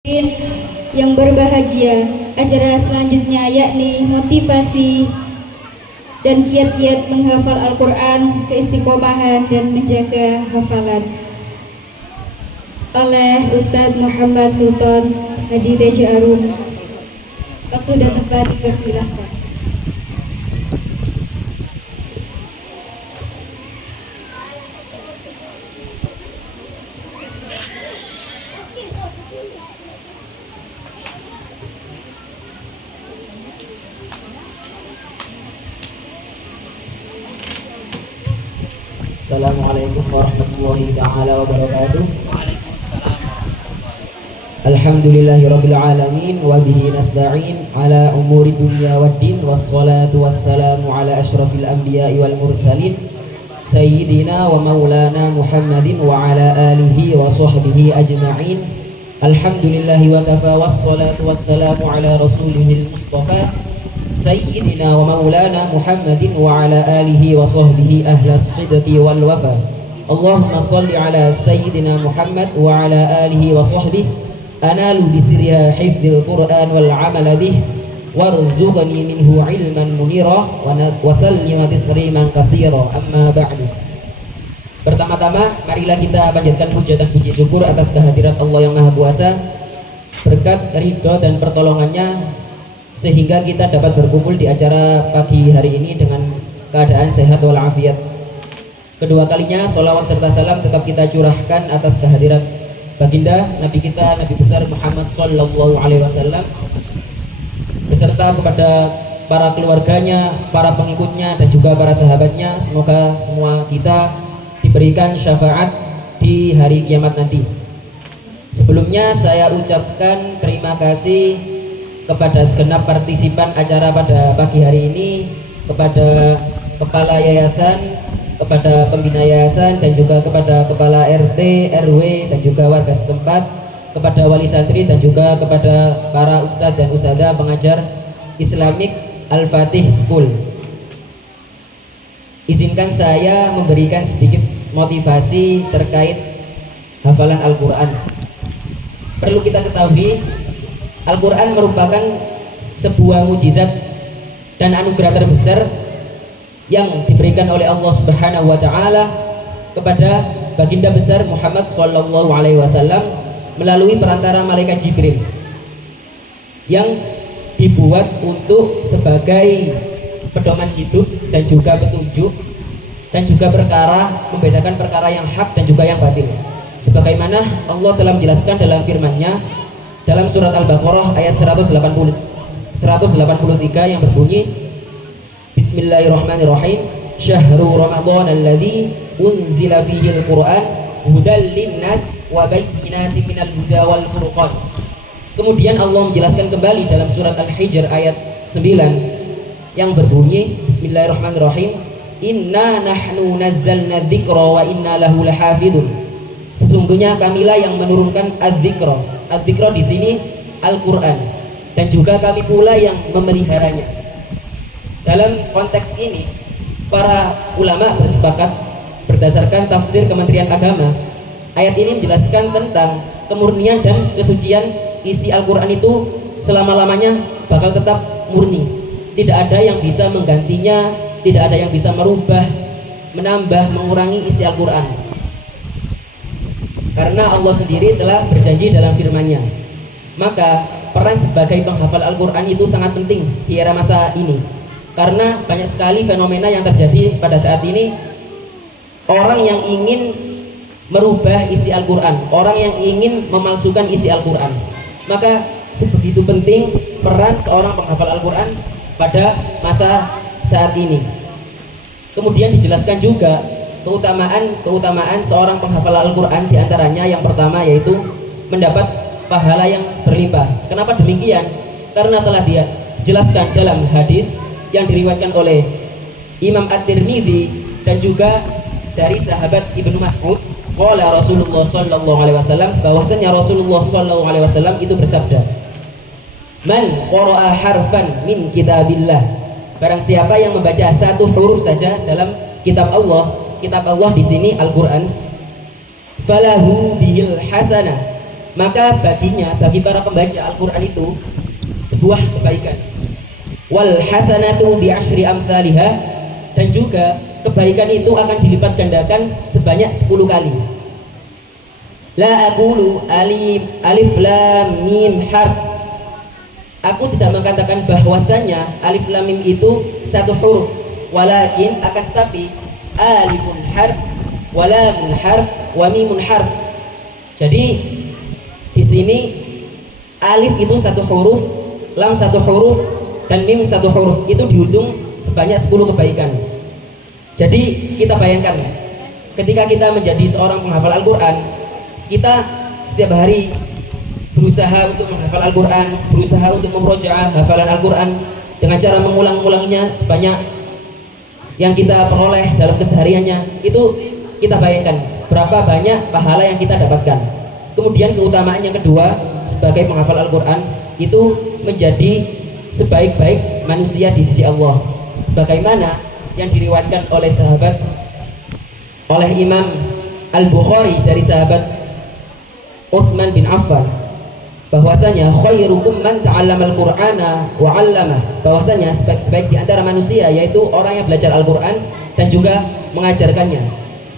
Yang berbahagia, acara selanjutnya yakni motivasi dan kiat-kiat menghafal Al-Quran, keistiqomahan dan menjaga hafalan oleh Ustadz Muhammad Sultan Hadi Tejo Arum. Waktu dan tempat dipersilahkan. Assalamualaikum warahmatullahi ta'ala wabarakatuh. Alhamdulillahirabbil alamin wa bihi nasta'in ala umuri dunya waddin wassalatu wassalamu ala asyrafil anbiya'i wal mursalin sayyidina wa maulana Muhammadin wa ala alihi wa sahbihi ajma'in. Alhamdulillahi wa kafa wassalatu wassalamu ala rasulihil mustafa Sayyidina wa maulana Muhammadin wa ala alihi wa sahbihi ahlas sidqi wal wafa. Allahumma salli ala Sayyidina Muhammad wa ala alihi wa sahbihi analu bisiriha hifdzil Qur'an wal amal bih warzuqni minhu ilman munirah wa sallima tasliman katsira. Amma ba'du. Pertama-tama marilah kita panjatkan puja dan puji syukur atas kehadirat Allah yang Maha Kuasa, berkat ridho dan pertolongannya sehingga kita dapat berkumpul di acara pagi hari ini dengan keadaan sehat walafiat. Kedua kalinya sholawat serta salam tetap kita curahkan atas kehadirat baginda Nabi kita, Nabi besar Muhammad Sallallahu Alaihi Wasallam, beserta kepada para keluarganya, para pengikutnya dan juga para sahabatnya. Semoga semua kita diberikan syafaat di hari kiamat nanti. Sebelumnya saya ucapkan terima kasih kepada segenap partisipan acara pada pagi hari ini, kepada kepala yayasan, kepada pembina yayasan dan juga kepada kepala RT, RW dan juga warga setempat, kepada wali santri dan juga kepada para ustadz dan ustadzah pengajar Islamic Al-Fatih School. Izinkan saya memberikan sedikit motivasi terkait hafalan Al-Quran. Perlu kita ketahui, Al-Quran merupakan sebuah mujizat dan anugerah terbesar yang diberikan oleh Allah Subhanahu wa Ta'ala kepada baginda besar Muhammad Sallallahu Alaihi Wasallam melalui perantara malaikat Jibril, yang dibuat untuk sebagai pedoman hidup dan juga petunjuk dan juga membedakan perkara yang hak dan juga yang batil, sebagaimana Allah telah menjelaskan dalam firman-Nya dalam surat Al-Baqarah ayat 183 yang berbunyi, Bismillahirrahmanirrahim, Syahrul Ramadan alladzi unzila fihi al-Qur'an hudal linnas wa bayyinatin minal huda wal furqan. Kemudian Allah menjelaskan kembali dalam surat Al-Hijr ayat 9 yang berbunyi, Bismillahirrahmanirrahim, Inna nahnu nazzalna dzikra wa inna lahu lahafidun. Sesungguhnya kamilah yang menurunkan adzikra. Adzikra di sini Al-Quran, dan juga kami pula yang memeliharanya. Dalam konteks ini, para ulama bersepakat berdasarkan tafsir Kementerian Agama, ayat ini menjelaskan tentang kemurnian dan kesucian isi Al-Quran itu selama-lamanya bakal tetap murni. Tidak ada yang bisa menggantinya, tidak ada yang bisa merubah, menambah, mengurangi isi Al-Quran. Karena Allah sendiri telah berjanji dalam firman-Nya. Maka peran sebagai penghafal Al-Quran itu sangat penting di era masa ini, karena banyak sekali fenomena yang terjadi pada saat ini. Orang yang ingin merubah isi Al-Quran, orang yang ingin memalsukan isi Al-Quran. Maka sebegitu penting peran seorang penghafal Al-Quran pada masa saat ini. Kemudian dijelaskan juga keutamaan seorang penghafal Al-Quran, diantaranya yang pertama yaitu mendapat pahala yang berlimpah. Kenapa demikian? Karena telah dijelaskan dalam hadis yang diriwayatkan oleh Imam At-Tirmidzi dan juga dari sahabat Ibnu Mas'ud, qala Rasulullah Sallallahu Alaihi Wasallam, bahwasanya Rasulullah Sallallahu Alaihi Wasallam itu bersabda, Man qara'a harfan min kitabillah, barang siapa yang membaca satu huruf saja dalam kitab Allah di sini Al-Quran, falahu bihil hasanah, maka bagi para pembaca Al-Quran itu sebuah kebaikan. Wal hasanatu bi asyri amthaliha, dan juga kebaikan itu akan dilipat gandakan sebanyak 10 kali. La aqulu alif lam mim harf. Aku tidak mengatakan bahwasanya alif lam mim itu satu huruf, walakin akan tetapi alifun harf, wa lamun harf, wa mimun harf. Jadi di sini alif itu satu huruf, lam satu huruf, dan mim satu huruf. Itu dihitung sebanyak 10 kebaikan. Jadi kita bayangkan, ketika kita menjadi seorang penghafal Al-Quran, kita setiap hari berusaha untuk menghafal Al-Quran, berusaha untuk memurojaah hafalan Al-Quran dengan cara mengulang-ulanginya sebanyak yang kita peroleh dalam kesehariannya. Itu kita bayangkan berapa banyak pahala yang kita dapatkan. Kemudian keutamaan yang kedua sebagai penghafal Al-Quran itu menjadi sebaik-baik manusia di sisi Allah, sebagaimana yang diriwayatkan oleh Imam Al-Bukhari dari sahabat Uthman bin Affan, bahwasanya khairukum man ta'allama al-Qur'ana wa 'allamah, bahwasanya sebaik-baik di antara manusia yaitu orang yang belajar Al-Qur'an dan juga mengajarkannya.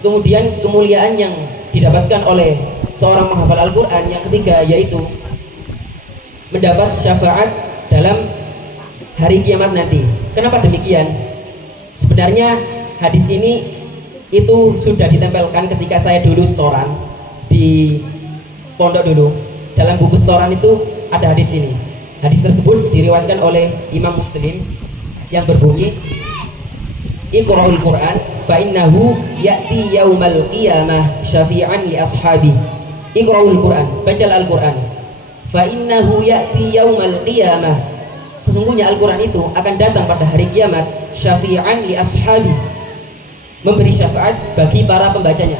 Kemudian kemuliaan yang didapatkan oleh seorang penghafal Al-Qur'an yang ketiga yaitu mendapat syafaat dalam hari kiamat nanti. Kenapa demikian? Sebenarnya hadis ini itu sudah ditempelkan ketika saya dulu setoran di pondok dulu. Dalam buku setoran itu ada hadis ini. Hadis tersebut diriwayatkan oleh Imam Muslim yang berbunyi, Iqra'ul Qur'an fa innahu ya'ti yaumal qiyamah syafi'an li ashabi. Iqra'ul Qur'an, bacalah Al-Qur'an. Fa innahu ya'ti yaumal qiyamah, sesungguhnya Al-Quran itu akan datang pada hari kiamat syafi'an li ashabi, memberi syafaat bagi para pembacanya.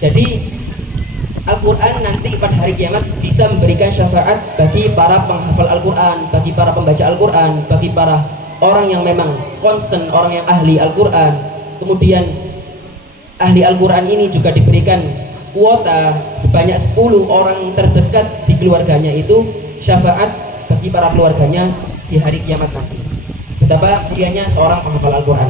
Jadi Al-Quran nanti pada hari kiamat bisa memberikan syafaat bagi para penghafal Al-Quran, bagi para pembaca Al-Quran, bagi para orang yang memang concern, orang yang ahli Al-Quran. Kemudian ahli Al-Quran ini juga diberikan kuota sebanyak 10 orang terdekat di keluarganya itu syafaat bagi para keluarganya di hari kiamat nanti. Betapa mulianya seorang penghafal Al-Quran.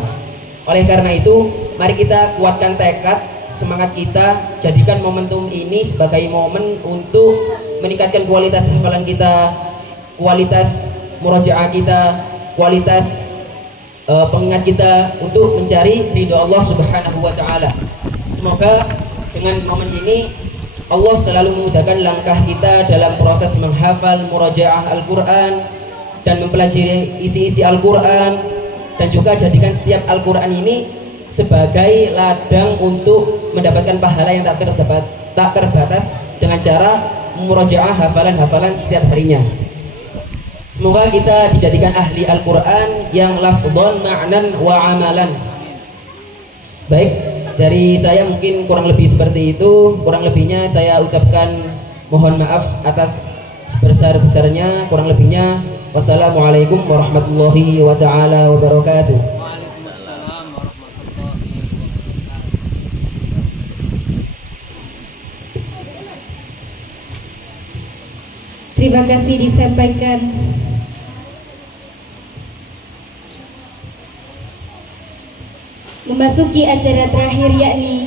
Oleh karena itu, mari kita kuatkan tekad, semangat kita, jadikan momentum ini sebagai momen untuk meningkatkan kualitas hafalan kita, kualitas murojaah kita, kualitas pengingat kita untuk mencari ridho Allah Subhanahu wa Ta'ala. Semoga dengan momen ini Allah selalu memudahkan langkah kita dalam proses menghafal murojaah Al-Quran dan mempelajari isi-isi Al-Quran, dan juga jadikan setiap Al-Quran ini sebagai ladang untuk mendapatkan pahala yang tak terbatas dengan cara murojaah hafalan-hafalan setiap harinya. Semoga kita dijadikan ahli Al-Quran yang lafdhon, ma'nan, wa amalan. Baik, dari saya mungkin kurang lebih seperti itu. Kurang lebihnya saya ucapkan mohon maaf atas sebesar-besarnya. Kurang lebihnya wassalamualaikum warahmatullahi wabarakatuh. Waalaikumsalam warahmatullahi wabarakatuh. Terima kasih disampaikan. Memasuki acara terakhir yakni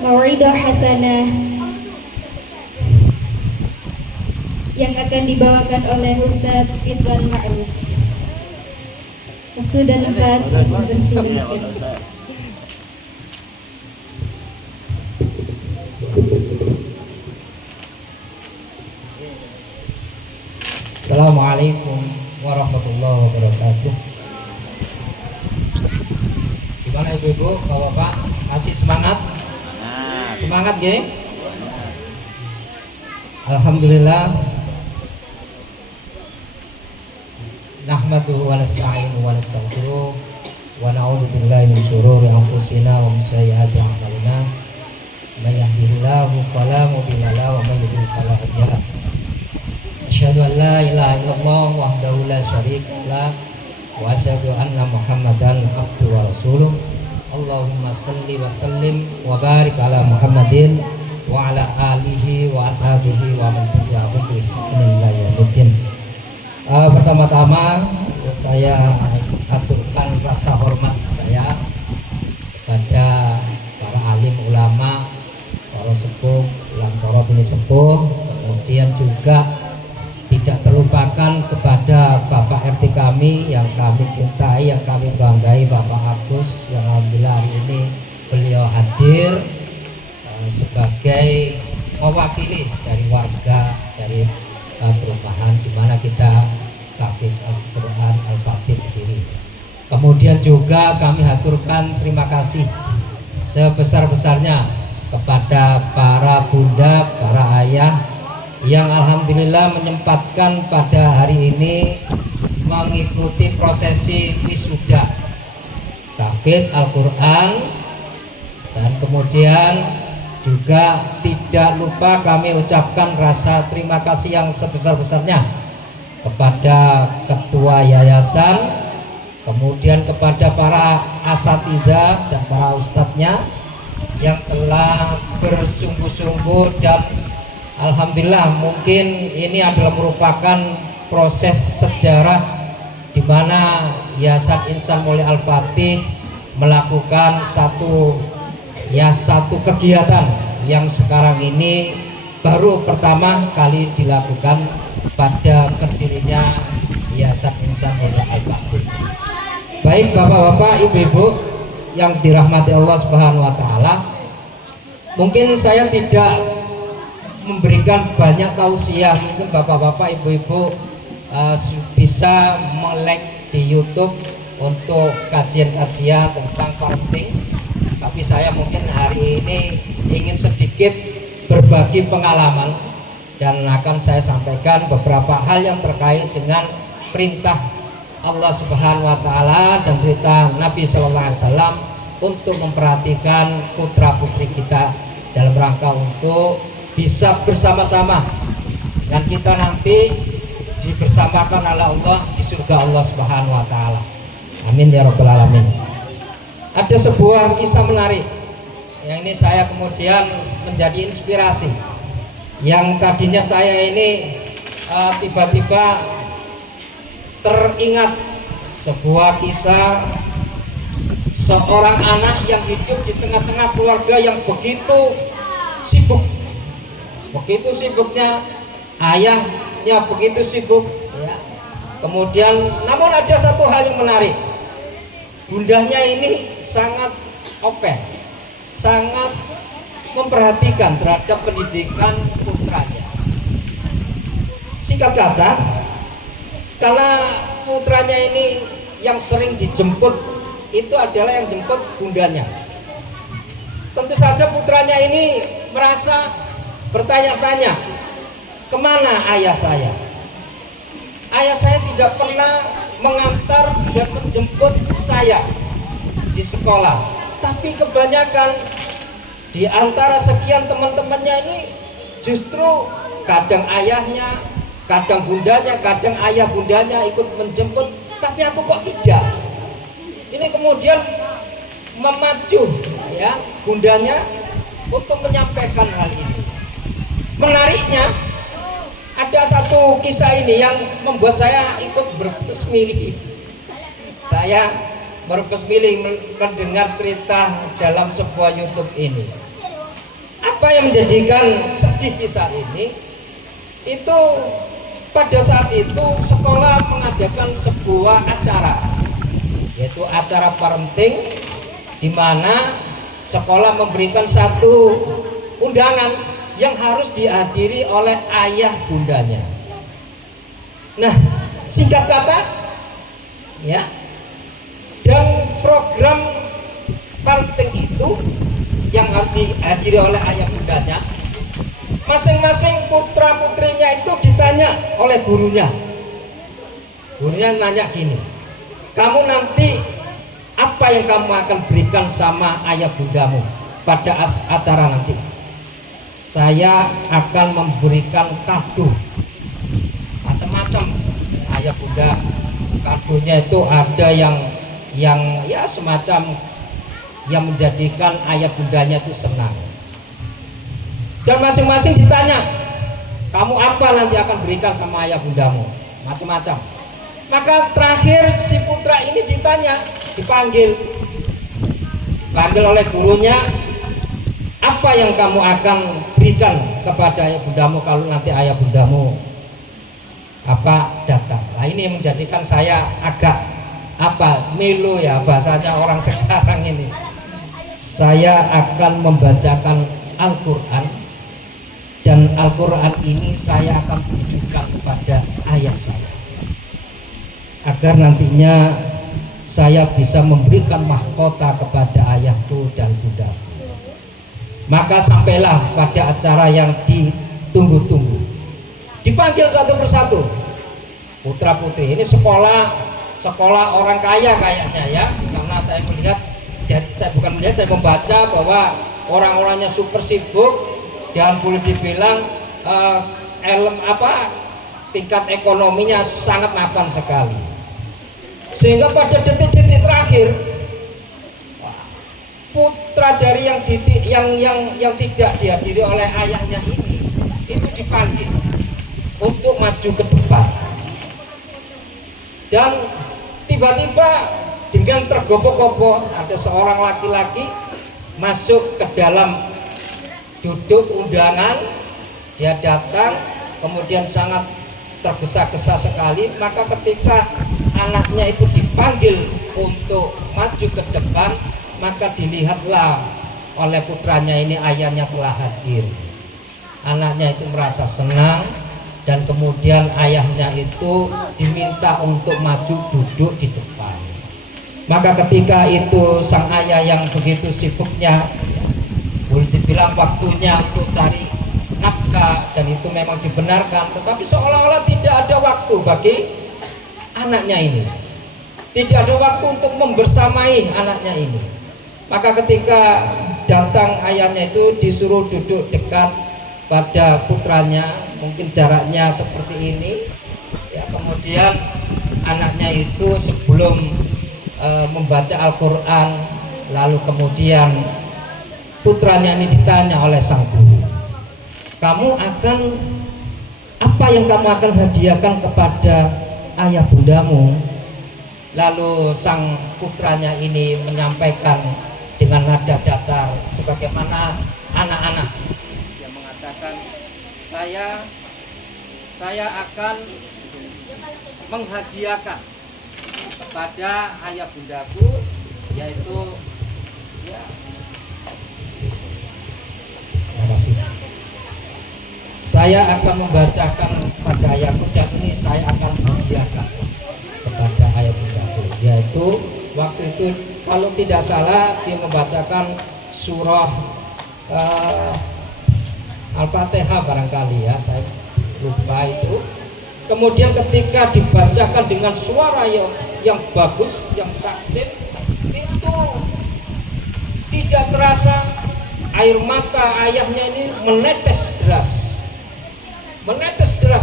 Mau'idah Hasanah yang akan dibawakan oleh Ustaz Ridwan Ma'ruf. Waktu dan tempat dipersilakan. Assalamualaikum warahmatullahi wabarakatuh. Gimana ibu-ibu, bapak-bapak, masih semangat? Semangat geng? Alhamdulillah. Nahmaduhu wa nasta'inuhu wa nastaghfiruh wa na'udzu billahi min syururi anfusina wa min sayyiati a'malina. May yahdihillahu fala mudilla lahu wa may yudlil fala hadiya lahu. Asyhadu an la ilaha illallah wahdahu la syarika lah wa asyhadu anna Muhammadan abduhu wa rasuluh. Allahumma salli wa sallim wa barik ala Muhammadin wa ala alihi wa ashabihi wa man tabi'ahum bi ihsanin ila yaumiddin. Pertama-tama saya aturkan rasa hormat saya kepada para alim ulama, para sepuh, para bini sepuh, kemudian juga tidak terlupakan kepada Bapak RT kami yang kami cintai, yang kami banggai, Bapak Agus, yang alhamdulillah hari ini beliau hadir sebagai mewakili dari warga dari perumahan di mana kita tahfidz Al-Quran Al-Fatih berdiri. Kemudian juga kami haturkan terima kasih sebesar-besarnya kepada para bunda, para ayah yang alhamdulillah menyempatkan pada hari ini mengikuti prosesi wisuda tahfidz Al-Quran. Dan kemudian juga tidak lupa kami ucapkan rasa terima kasih yang sebesar-besarnya kepada ketua yayasan, kemudian kepada para asatidzah dan para ustadznya yang telah bersungguh-sungguh, dan alhamdulillah mungkin ini adalah merupakan proses sejarah di mana Yayasan Insan Mulia Al-Fatih melakukan satu kegiatan yang sekarang ini baru pertama kali dilakukan pada berdirinya Yayasan Insan Mulia Al-Fatih. Baik Bapak-bapak, Ibu-ibu yang dirahmati Allah Subhanahu wa taala, mungkin saya tidak memberikan banyak tausiah. Mungkin Bapak-bapak, Ibu-ibu bisa melek di YouTube untuk kajian-kajian tentang parenting. Tapi saya mungkin hari ini ingin sedikit berbagi pengalaman dan akan saya sampaikan beberapa hal yang terkait dengan perintah Allah Subhanahu wa taala dan perintah Nabi sallallahu alaihi wasallam untuk memperhatikan putra-putri kita dalam rangka untuk bisa bersama-sama dan kita nanti dibersamakan oleh Allah di surga Allah Subhanahu wa taala. Amin ya rabbal alamin. Ada sebuah kisah menarik yang ini saya kemudian menjadi inspirasi. Yang tadinya saya ini tiba-tiba teringat sebuah kisah seorang anak yang hidup di tengah-tengah keluarga yang begitu sibuk. Begitu sibuknya, ayahnya begitu sibuk ya. Kemudian namun ada satu hal yang menarik. Bundanya ini sangat open, sangat memperhatikan terhadap pendidikan putranya. Singkat kata, karena putranya ini yang sering dijemput itu adalah yang jemput bundanya. Tentu saja putranya ini merasa bertanya-tanya, kemana ayah saya? Ayah saya tidak pernah mengantar dan menjemput saya di sekolah. Tapi kebanyakan di antara sekian teman-temannya ini justru kadang ayahnya, kadang bundanya, kadang ayah bundanya ikut menjemput, tapi aku kok tidak. Ini kemudian memacu ya bundanya untuk menyampaikan hal ini. Menariknya ada satu kisah ini yang membuat saya ikut berpesmilih. Saya berpesmilih mendengar cerita dalam sebuah YouTube ini. Apa yang menjadikan sedih kisah ini? Itu pada saat itu sekolah mengadakan sebuah acara, yaitu acara parenting, di mana sekolah memberikan satu undangan yang harus dihadiri oleh ayah bundanya. Nah, singkat kata, ya, dan program parenting itu yang harus dihadiri oleh ayah bundanya, masing-masing putra putrinya itu ditanya oleh gurunya. Gurunya nanya gini, kamu nanti apa yang kamu akan berikan sama ayah bundamu pada acara nanti? Saya akan memberikan kado macam-macam ayah bunda. Kadonya itu ada yang ya semacam yang menjadikan ayah bundanya itu senang. Dan masing-masing ditanya, kamu apa nanti akan berikan sama ayah bundamu, macam-macam. Maka terakhir si putra ini dipanggil oleh gurunya, apa yang kamu akan berikan kepada ayah bundamu kalau nanti ayah bundamu datang. Nah, ini yang menjadikan saya agak melo ya bahasanya orang sekarang ini. Saya akan membacakan Al-Quran, dan Al-Quran ini saya akan tunjukkan kepada ayah saya agar nantinya saya bisa memberikan mahkota kepada ayahku dan bundaku. Maka sampailah pada acara yang ditunggu-tunggu. Dipanggil satu persatu putra putri. Ini sekolah orang kaya kayaknya ya, karena saya membaca bahwa orang-orangnya super sibuk dan boleh dibilang tingkat ekonominya sangat mapan sekali, sehingga pada detik-detik terakhir putra dari yang tidak dihadiri oleh ayahnya ini itu dipanggil untuk maju ke depan. Dan tiba-tiba dengan tergopoh-gopoh ada seorang laki-laki masuk ke dalam duduk undangan. Dia datang kemudian sangat tergesa-gesa sekali. Maka ketika anaknya itu dipanggil untuk maju ke depan, maka dilihatlah oleh putranya ini ayahnya telah hadir. Anaknya itu merasa senang, dan kemudian ayahnya itu diminta untuk maju duduk di depan. Maka ketika itu sang ayah yang begitu sibuknya, boleh dibilang waktunya untuk cari nafkah, dan itu memang dibenarkan, tetapi seolah-olah tidak ada waktu bagi anaknya ini, tidak ada waktu untuk membersamai anaknya ini. Maka ketika datang ayahnya itu disuruh duduk dekat pada putranya, mungkin jaraknya seperti ini ya. Kemudian anaknya itu sebelum membaca Al-Quran, lalu kemudian putranya ini ditanya oleh sang guru, apa yang kamu akan hadiahkan kepada ayah bundamu? Lalu sang putranya ini menyampaikan dengan nada datar sebagaimana anak-anak, yang mengatakan, saya akan menghadiahkan kepada ayah bundaku, yaitu ya, terima kasih. Saya akan membacakan pada ayahku, dan ini saya akan hadiahkan kepada ayah bundaku, yaitu waktu itu kalau tidak salah dia membacakan surah Al-Fatihah barangkali ya, saya lupa itu. Kemudian ketika dibacakan dengan suara yang bagus, yang taksin, itu tidak terasa air mata ayahnya ini menetes deras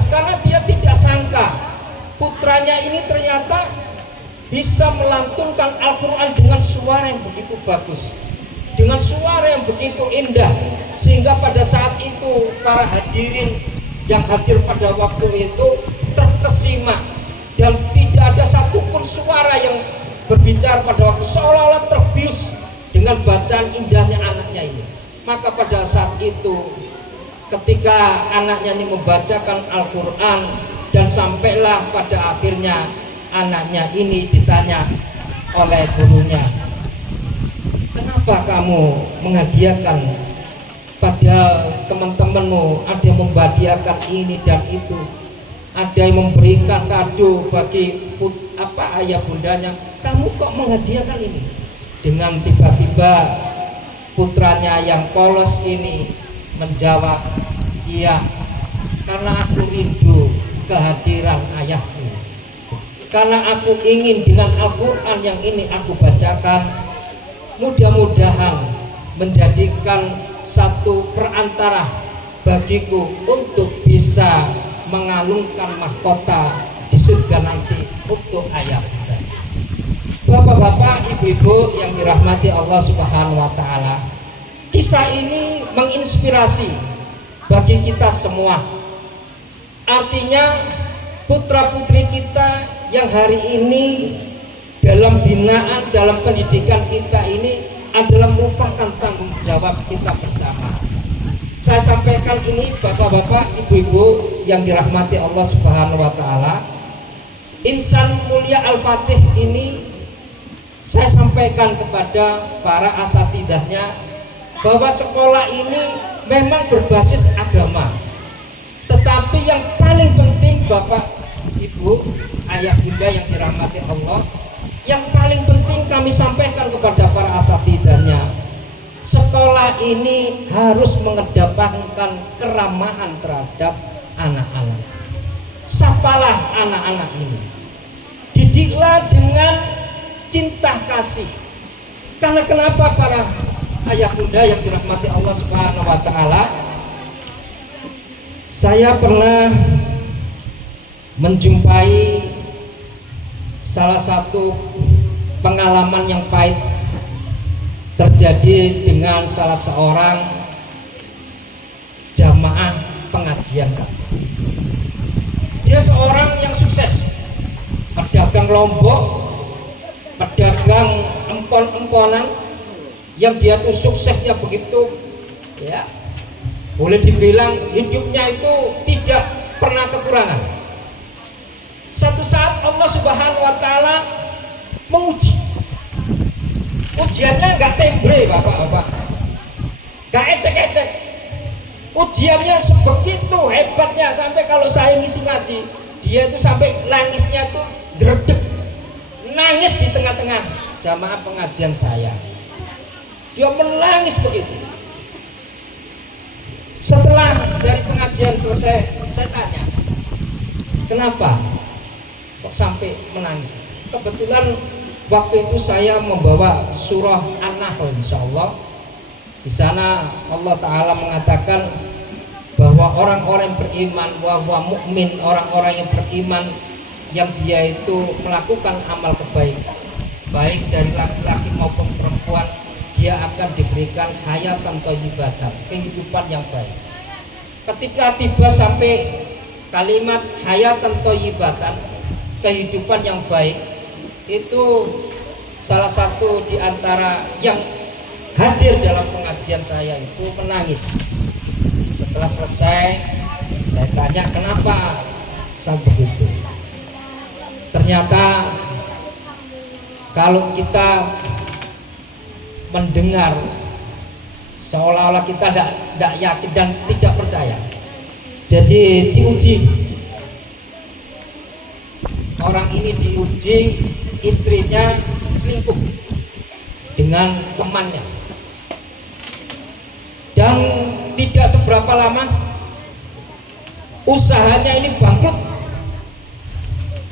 karena dia tidak sangka putranya ini ternyata bisa melantunkan Al-Quran dengan suara yang begitu bagus, dengan suara yang begitu indah, sehingga pada saat itu para hadirin yang hadir pada waktu itu terkesima, dan tidak ada satupun suara yang berbicara pada waktu, seolah-olah terbius dengan bacaan indahnya anaknya ini. Maka pada saat itu ketika anaknya ini membacakan Al-Quran, dan sampailah pada akhirnya anaknya ini ditanya oleh gurunya, kenapa kamu menghadiahkan, padahal teman-temanmu ada yang memhadiahkan ini dan itu, ada yang memberikan kado bagi ayah bundanya, kamu kok menghadiahkan ini? Dengan tiba-tiba putranya yang polos ini menjawab, iya, karena aku rindu kehadiran ayahku, karena aku ingin dengan Al-Quran yang ini aku bacakan, mudah-mudahan menjadikan satu perantara bagiku untuk bisa mengalungkan mahkota di surga nanti untuk ayah bunda. Bapak-bapak, ibu-ibu yang dirahmati Allah Subhanahu wa Ta'ala, kisah ini menginspirasi bagi kita semua. Artinya putra-putri kita yang hari ini dalam binaan, dalam pendidikan kita ini adalah merupakan tanggung jawab kita bersama. Saya sampaikan ini bapak-bapak, ibu-ibu yang dirahmati Allah Subhanahu wa taala. Insan mulia Al-Fatih ini saya sampaikan kepada para asatidahnya bahwa sekolah ini memang berbasis agama. Tetapi yang paling penting Bapak, Ibu, ayah bunda yang dirahmati Allah, yang paling penting kami sampaikan kepada para asatidahnya, sekolah ini harus mengedepankan keramahan terhadap anak-anak. Sapalah anak-anak ini, didiklah dengan cinta kasih. Karena kenapa para ayah bunda yang dirahmati Allah Subhanahu wa taala? Saya pernah menjumpai salah satu pengalaman yang pahit terjadi dengan salah seorang jamaah pengajian. Dia seorang yang sukses, pedagang lombok, pedagang empon-emponan, yang dia tuh suksesnya begitu, ya boleh dibilang hidupnya itu tidak pernah kekurangan. Satu saat Allah Subhanahu wa taala menguji. Ujiannya nggak tembre bapak-bapak, nggak ecek-ecek. Ujiannya sebegitu hebatnya sampai kalau saya ngisi ngaji, dia itu sampai nangisnya tuh dredeg, nangis di tengah-tengah jamaah pengajian saya. Dia menangis begitu. Setelah dari pengajian selesai, saya tanya, kenapa kok sampai menangis? Kebetulan waktu itu saya membawa surah An-Nahl, insyaallah. Di sana Allah Ta'ala mengatakan bahwa orang-orang yang beriman, bahwa mukmin, orang-orang yang beriman, yang dia itu melakukan amal kebaikan, baik dari laki-laki maupun perempuan, dia akan diberikan hayatan thayyibatan, kehidupan yang baik. Ketika tiba sampai kalimat hayatan thayyibatan, kehidupan yang baik, itu salah satu di antara yang hadir dalam pengajian saya itu menangis. Setelah selesai, saya tanya kenapa sampai begitu. Ternyata kalau kita mendengar seolah-olah kita tidak yakin dan tidak percaya. Jadi diuji, orang ini diuji, istrinya selingkuh dengan temannya, dan tidak seberapa lama usahanya ini bangkrut.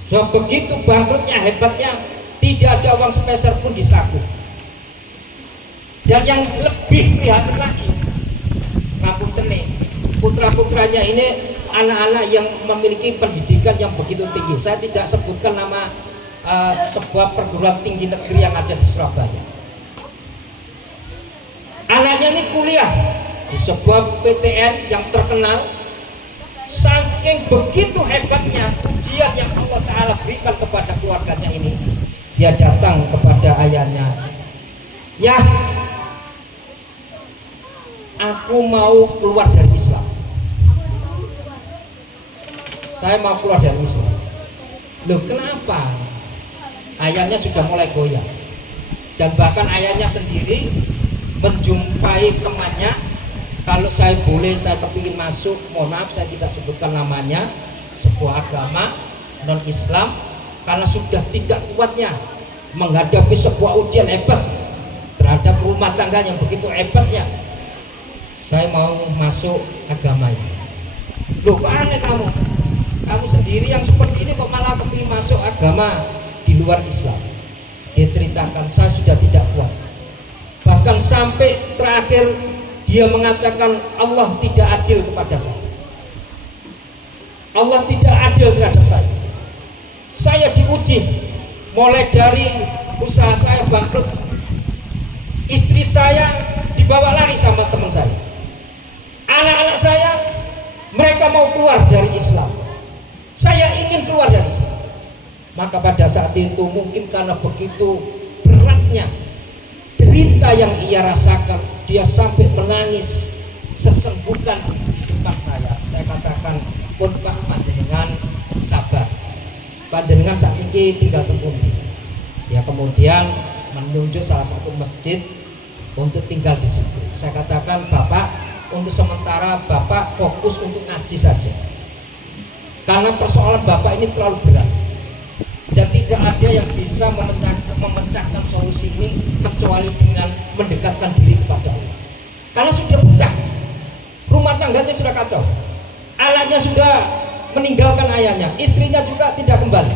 So, begitu bangkrutnya, hebatnya tidak ada uang sepeser pun di saku. Dan yang lebih prihatin lagi, kampung Tene, putra-putranya ini anak-anak yang memiliki pendidikan yang begitu tinggi. Saya tidak sebutkan nama sebuah perguruan tinggi negeri yang ada di Surabaya. Anaknya ini kuliah di sebuah PTN yang terkenal. Saking begitu hebatnya ujian yang Allah Ta'ala berikan kepada keluarganya ini, dia datang kepada ayahnya, ya, aku mau keluar dari Islam. Saya mau keluar dari Islam. Loh, kenapa? Ayahnya sudah mulai goyah. Dan bahkan ayahnya sendiri menjumpai temannya, kalau saya boleh, saya kepingin masuk, mohon maaf saya tidak sebutkan namanya, sebuah agama non-Islam, karena sudah tidak kuatnya menghadapi sebuah ujian hebat terhadap rumah tangga yang begitu hebatnya. Saya mau masuk agama ini. Loh, kok aneh kamu? Kamu sendiri yang seperti ini kok malah kepingin masuk agama di luar Islam? Dia ceritakan, saya sudah tidak kuat. Bahkan sampai terakhir dia mengatakan Allah tidak adil kepada saya. Allah tidak adil terhadap saya. Saya diuji mulai dari usaha saya bangkrut, istri saya dibawa lari sama teman saya, anak-anak saya Mereka mau keluar dari Islam. Saya ingin keluar dari Islam. Maka pada saat itu mungkin karena begitu beratnya derita yang ia rasakan, dia sampai menangis sesenggukan di depan saya. Saya katakan, pun Pak panjenengan sabar. Panjenengan saat ini tinggal tempundi. Dia kemudian menunjuk salah satu masjid untuk tinggal di situ. Saya katakan, Bapak, untuk sementara Bapak fokus untuk ngaji saja. Karena persoalan Bapak ini terlalu berat. Dan tidak ada yang bisa memecahkan solusi ini kecuali dengan mendekatkan diri kepada Allah. Karena sudah pecah, rumah tangganya sudah kacau, anaknya sudah meninggalkan ayahnya, istrinya juga tidak kembali.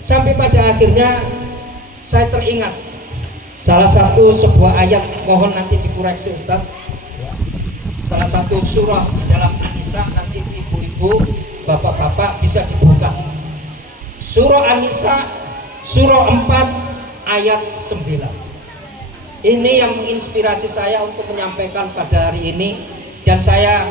Sampai pada akhirnya saya teringat salah satu sebuah ayat, mohon nanti dikoreksi Ustaz. Salah satu surah di dalam An-Nisa, nanti ibu-ibu, bapak-bapak bisa dibuka. Surah An-Nisa, surah 4 ayat 9. Ini yang menginspirasi saya untuk menyampaikan pada hari ini. Dan saya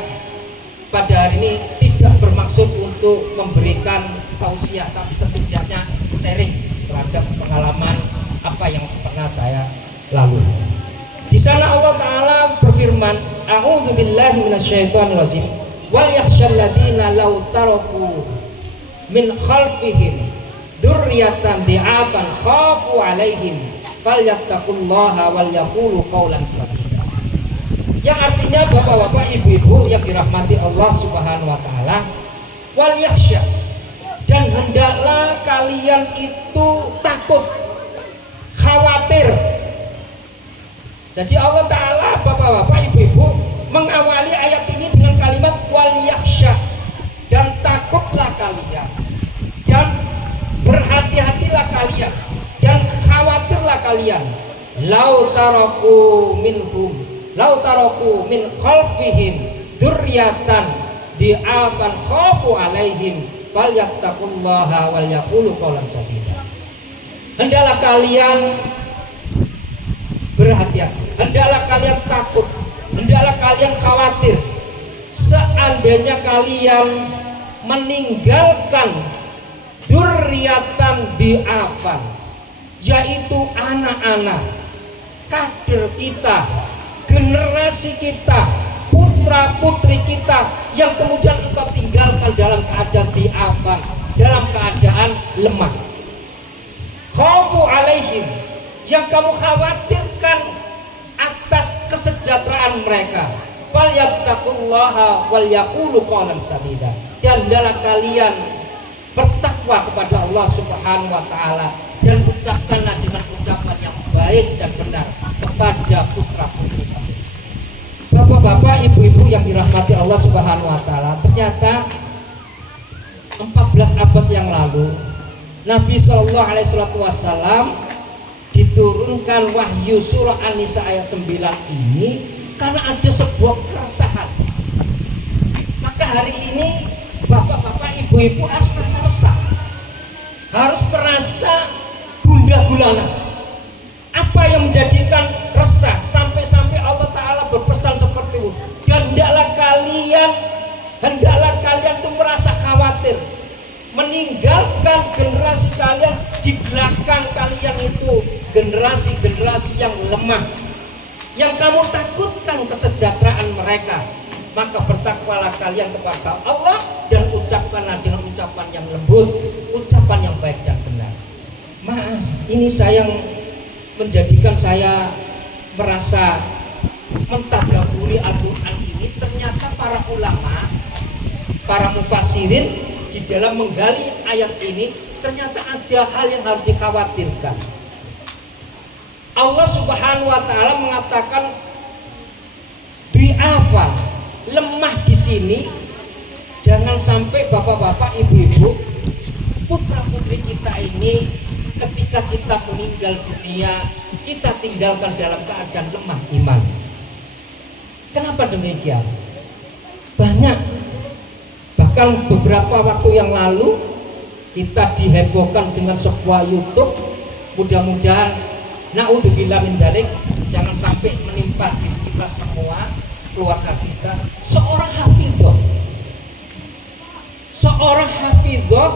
pada hari ini tidak bermaksud untuk memberikan tausiah, tapi setidaknya sharing terhadap pengalaman apa yang pernah saya lalui. Di sana Allah Ta'ala berfirman, A'udzubillahi minasyaitonirrajim, wal yakhshal ladzina law taraku min khalfihim dzurriyyatan di'afan khafu 'alaihim falyattaqullaha wal yaqulu qawlan sadida. Yang artinya bapak-bapak, ibu-ibu yang dirahmati Allah Subhanahu wa taala, wal yakhsha, dan hendaklah kalian itu takut, khawatir. Jadi Allah Ta'ala, bapak-bapak, ibu-ibu, mengawali ayat ini dengan kalimat wal yakhsha, dan takutlah kalian, dan berhati-hatilah kalian, dan khawatirlah kalian. Lau taraku minhum, lau taraku min khalfihim dzurriyyatan di'afan khafu 'alaihim falyattaqullaha wal yaqulu qawlan sadida. Hendaklah kalian berhati-hati, hendaklah kalian takut, hendaklah kalian khawatir seandainya kalian meninggalkan dzurriyyatan di'afan, yaitu anak-anak, kader kita, generasi kita, putra putri kita yang kemudian engkau tinggalkan dalam keadaan di'afan, dalam keadaan lemah. Khaufu alaihim, yang kamu khawatirkan atas kesejahteraan mereka. Falyattaqullaha wal yaqulu qawlan sadida, dan hendaklah kalian bertakwa kepada Allah Subhanahu wa taala, dan ucapkanlah dengan ucapan yang baik dan benar kepada putra-putri kita. Bapak-bapak, ibu-ibu yang dirahmati Allah Subhanahu wa taala, ternyata 14 abad yang lalu Nabi Shallallahu alaihi wasallam diturunkan wahyu surah An-Nisa ayat 9 ini karena ada sebuah keresahan. Maka hari ini bapak-bapak, ibu-ibu harus merasa resah, harus merasa gundah gulana. Apa yang menjadikan resah sampai-sampai Allah Ta'ala berpesan seperti itu? Dan hendaklah kalian tuh merasa khawatir, meninggalkan generasi kalian di belakang kalian itu generasi-generasi yang lemah, yang kamu takutkan kesejahteraan mereka. Maka bertakwalah kalian kepada Allah dan ucapkanlah dengan ucapan yang lembut, ucapan yang baik dan benar. Mas, ini sayang menjadikan saya merasa mentadaburi Al-Quran ini. Ternyata para ulama, para mufassirin di dalam menggali ayat ini, ternyata ada hal yang harus dikhawatirkan. Allah Subhanahu wa taala mengatakan di'afan, lemah di sini. Jangan sampai bapak-bapak, ibu-ibu, putra-putri kita ini ketika kita meninggal dunia, kita tinggalkan dalam keadaan lemah iman. Kenapa demikian? Banyak, bahkan beberapa waktu yang lalu kita dihebohkan dengan sebuah YouTube. Mudah-mudahan naudzubillah min dzalik, jangan sampai menimpa diri kita semua, keluarga kita. Seorang hafidhah Seorang hafidhah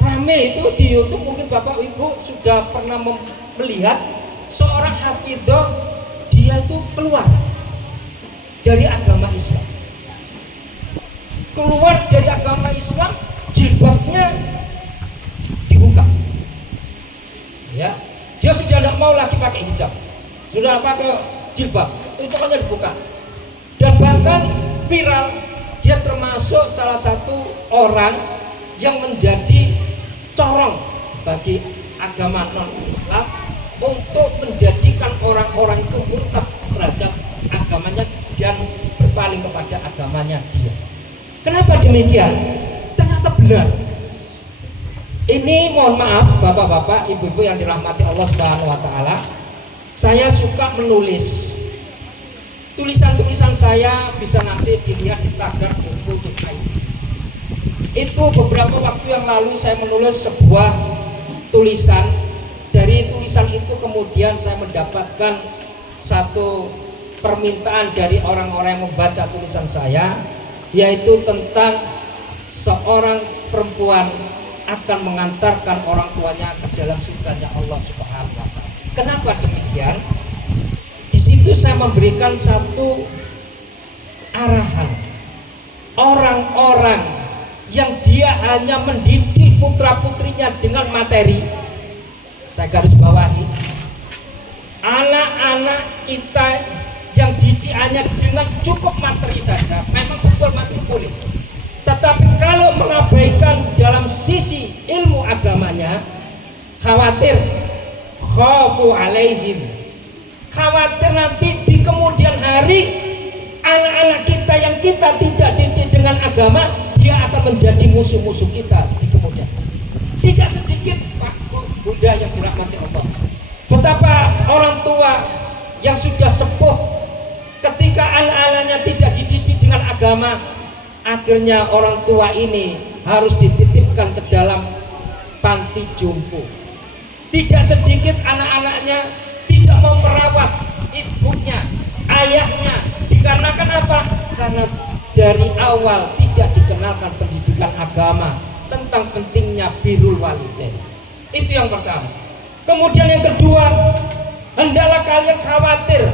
rame itu di YouTube, mungkin Bapak Ibu sudah pernah melihat seorang hafidhah, dia itu keluar dari agama Islam. Keluar dari agama Islam, jilbabnya dibuka. Ya, dia sudah tidak mau lagi pakai hijab, sudah pakai jilbab, itu pokoknya dibuka. Dan bahkan viral, dia termasuk salah satu orang yang menjadi corong bagi agama non-Islam untuk menjadikan orang-orang itu murtad terhadap agamanya dan berpaling kepada agamanya dia. Kenapa demikian? Ternyata benar. Ini mohon maaf bapak-bapak, ibu-ibu yang dirahmati Allah Subhanahu wa taala. Saya suka menulis. Tulisan-tulisan saya bisa nanti dilihat di tagar buku.id. Itu beberapa waktu yang lalu saya menulis sebuah tulisan. Dari tulisan itu kemudian saya mendapatkan satu permintaan dari orang-orang yang membaca tulisan saya, yaitu tentang seorang perempuan akan mengantarkan orang tuanya ke dalam surganya Allah Subhanahu wa taala. Kenapa demikian? Di situ saya memberikan satu arahan. Orang-orang yang dia hanya mendidik putra-putrinya dengan materi, saya garis bawahi, anak-anak kita yang didik hanya dengan cukup materi saja, memang betul materi boleh, tetapi kalau mengabaikan dalam sisi ilmu agamanya, khawatir, khafu alaihim, khawatir nanti di kemudian hari anak-anak kita yang kita tidak didik dengan agama, dia akan menjadi musuh-musuh kita di kemudian. Tidak sedikit Pak Bunda yang dirahmati Allah, betapa orang tua yang sudah sepuh ketika anak-anaknya tidak dididik dengan agama, akhirnya orang tua ini harus dititipkan ke dalam panti jompo. Tidak sedikit anak-anaknya tidak mau merawat ibunya, ayahnya, dikarenakan apa? Karena dari awal tidak dikenalkan pendidikan agama tentang pentingnya birrul walidain. Itu yang pertama. Kemudian yang kedua, hendaklah kalian khawatir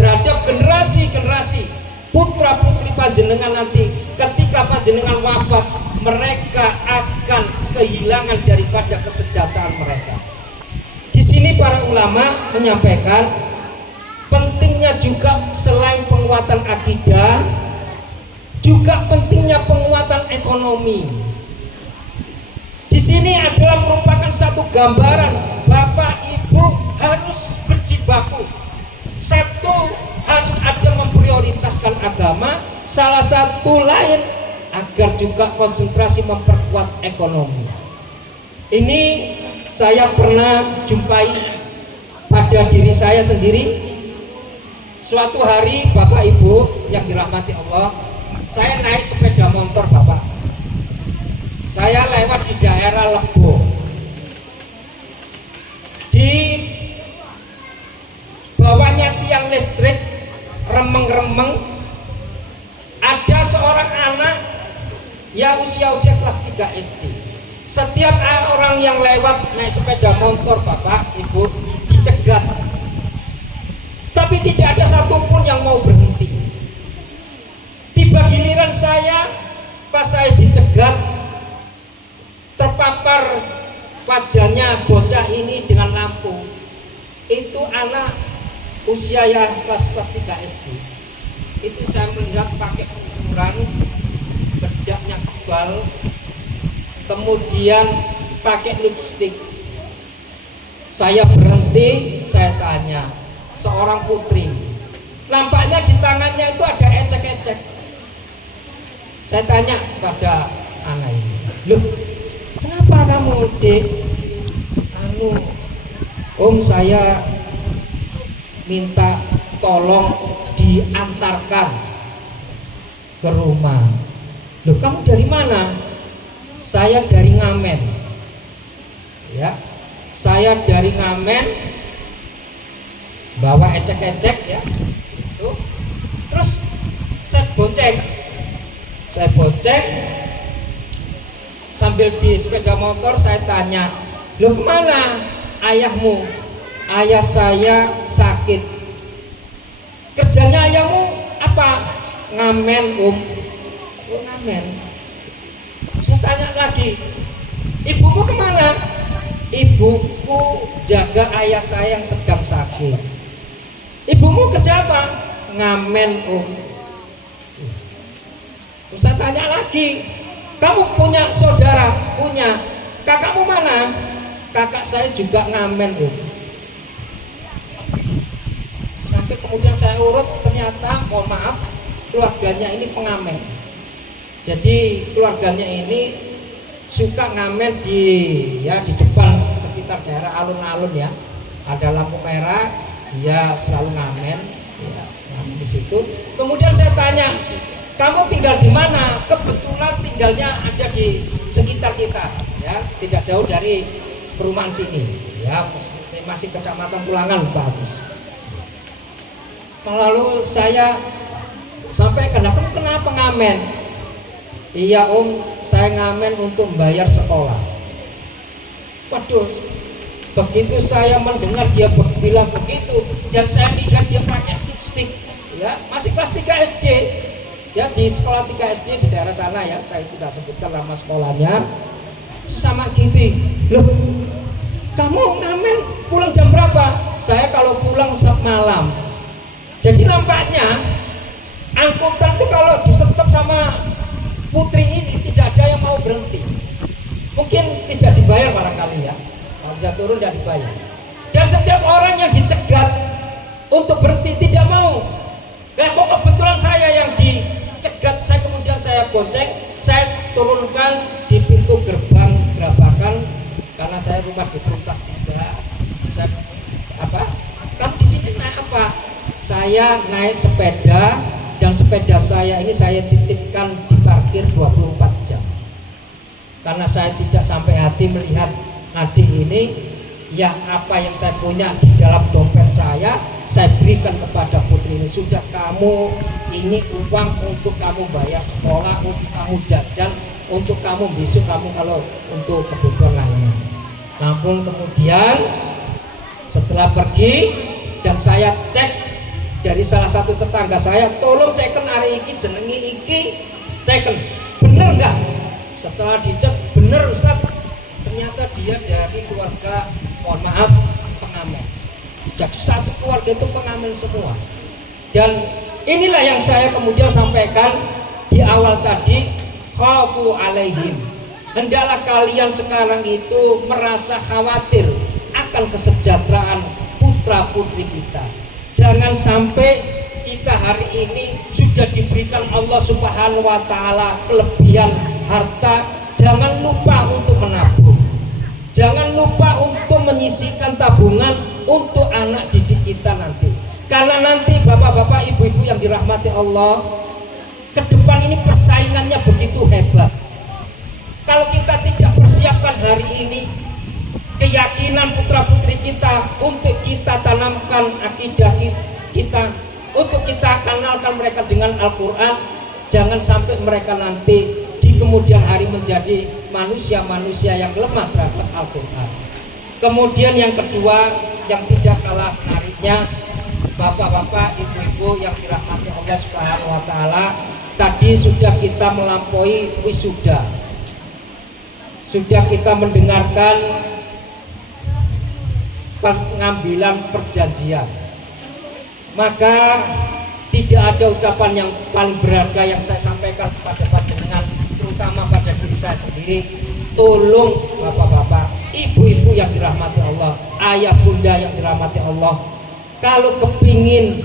terhadap generasi-generasi putra putri panjenengan nanti ketika panjenengan wafat, mereka akan kehilangan daripada kesejahteraan mereka. Di sini para ulama menyampaikan pentingnya juga selain penguatan akidah, juga pentingnya penguatan ekonomi. Di sini adalah merupakan satu gambaran Bapak Ibu harus berjibaku. Satu, harus ada memprioritaskan agama, salah satu lain agar juga konsentrasi memperkuat ekonomi. Ini saya pernah jumpai pada diri saya sendiri. Suatu hari Bapak Ibu yang dirahmati Allah, saya naik sepeda motor Bapak. Saya lewat di daerah Lebo. Di bawahnya tiang listrik remeng-remeng, ada seorang anak yang usia-usia kelas 3 SD. Setiap orang yang lewat naik sepeda motor Bapak Ibu dicegat, tapi tidak ada satupun yang mau berhenti. Tiba giliran saya, pas saya dicegat, terpapar wajahnya bocah ini dengan lampu. Itu anak usia ya kelas 3 SD. Itu saya melihat pakai ukuran, bedaknya tebal, kemudian pakai lipstik. Saya berhenti, saya tanya, seorang putri, nampaknya di tangannya itu ada ecek-ecek. Saya tanya pada anak ini, loh, kenapa kamu dek? Om, saya minta tolong diantarkan ke rumah. Loh, kamu dari mana? Saya dari Ngamen. Ya, saya dari Ngamen, bawa ecek-ecek ya. Tuh. Terus saya bonceng, Sambil di sepeda motor saya tanya, "Loh kemana ayahmu?" "Ayah saya sakit." "Kerjanya ayahmu apa?" "Ngamen, Om." "Oh, ngamen." Saya tanya lagi, "Ibumu kemana?" "Ibuku jaga ayah saya yang sedang sakit." "Ibumu kerja apa?" "Ngamen, Om." Terus saya tanya lagi, "Kamu punya saudara?" "Punya." "Kakakmu mana?" "Kakak saya juga ngamen, Om." Sampai kemudian saya urut, ternyata mohon maaf keluarganya ini pengamen. Jadi keluarganya ini suka ngamen di depan sekitar daerah alun-alun ya. Ada lampu merah, dia selalu ngamen, ya, ngamen di situ. Kemudian saya tanya, "Kamu tinggal di mana?" "Kebetulan tinggalnya ada di sekitar kita, ya, tidak jauh dari perumahan sini, ya, masih kecamatan Tulangan, bagus." Lalu saya sampaikan, "Kamu kenapa ngamen?" "Iya, Om, saya ngamen untuk membayar sekolah." Waduh, begitu saya mendengar dia bilang begitu dan saya lihat dia pakai lipstick, ya, masih kelas 3 SD, ya, di sekolah 3 SD di daerah sana ya, saya tidak sebutkan nama sekolahnya. Sama gitu, "Loh, kamu ngamen pulang jam berapa?" "Saya kalau pulang malam." Jadi nampaknya angkutan itu kalau disetop sama putri ini tidak ada yang mau berhenti. Mungkin tidak dibayar barangkali ya. Kalau bisa turun tidak dibayar. Dan setiap orang yang dicegat untuk berhenti tidak mau. Nah, kok kebetulan saya yang dicegat, kemudian saya bonceng, saya turunkan di pintu gerbang Gerabakan karena saya rumah di Perumtas 3. Saya "Kamu di sini naik apa?" "Saya naik sepeda dan sepeda saya ini saya titipkan di parkir 24 jam. Karena saya tidak sampai hati melihat adik ini, ya apa yang saya punya di dalam dompet saya berikan kepada putri ini. Sudah, kamu ini uang untuk kamu bayar sekolah, untuk kamu jajan, untuk kamu besok kamu kalau untuk kebutuhan lainnya." Namun kemudian setelah pergi dan saya cek dari salah satu tetangga saya, "Tolong ceken hari iki jenengi iki, ceken bener nggak?" Setelah dicek, "Bener, Ustaz." Ternyata dia dari keluarga, mohon maaf, pengamen. Jadi satu keluarga itu pengamen semua. Dan inilah yang saya kemudian sampaikan di awal tadi, khafu alaihim. Hendaklah kalian sekarang itu merasa khawatir akan kesejahteraan putra putri kita. Jangan sampai kita hari ini sudah diberikan Allah Subhanahu wa Ta'ala kelebihan harta, jangan lupa untuk menabung, jangan lupa untuk menyisihkan tabungan untuk anak didik kita nanti. Karena nanti bapak-bapak, ibu-ibu yang dirahmati Allah, ke depan ini persaingannya begitu hebat. Kalau kita tidak persiapkan hari ini keyakinan putra-putri kita, untuk kita tanamkan akidah kita, untuk kita kenalkan mereka dengan Al-Quran, jangan sampai mereka nanti di kemudian hari menjadi manusia-manusia yang lemah terhadap Al-Quran. Kemudian yang kedua, yang tidak kalah menariknya, bapak-bapak, ibu-ibu yang dirahmati Allah Subhanahu wa Ta'ala, tadi sudah kita melampaui wisuda, sudah kita mendengarkan pengambilan perjanjian. Maka tidak ada ucapan yang paling berharga yang saya sampaikan kepada panjenengan, terutama pada diri saya sendiri. Tolong bapak-bapak, ibu-ibu yang dirahmati Allah, ayah bunda yang dirahmati Allah, kalau kepingin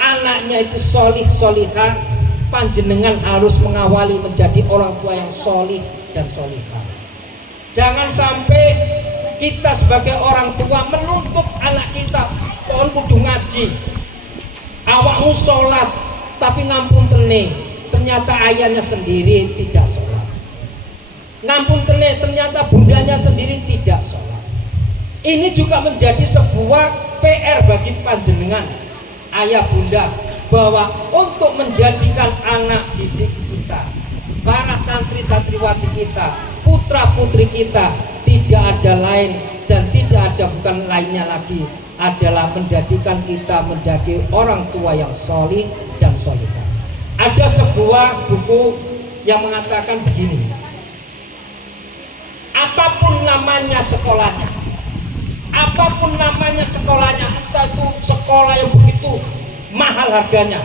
anaknya itu solih solihah, panjenengan harus mengawali menjadi orang tua yang solih dan solihah. Jangan sampai kita sebagai orang tua menuntut anak kita, "Pohon kudu ngaji, awakmu sholat," tapi ngampun tene, ternyata ayahnya sendiri tidak sholat. Ngampun tene, ternyata bundanya sendiri tidak sholat. Ini juga menjadi sebuah PR bagi panjenengan ayah bunda, bahwa untuk menjadikan anak didik kita, para santri santriwati kita, putra putri kita tidak ada lain dan tidak ada bukan lainnya lagi adalah menjadikan kita menjadi orang tua yang solih dan solihah. Ada sebuah buku yang mengatakan begini, apapun namanya sekolahnya, entah itu sekolah yang begitu mahal harganya,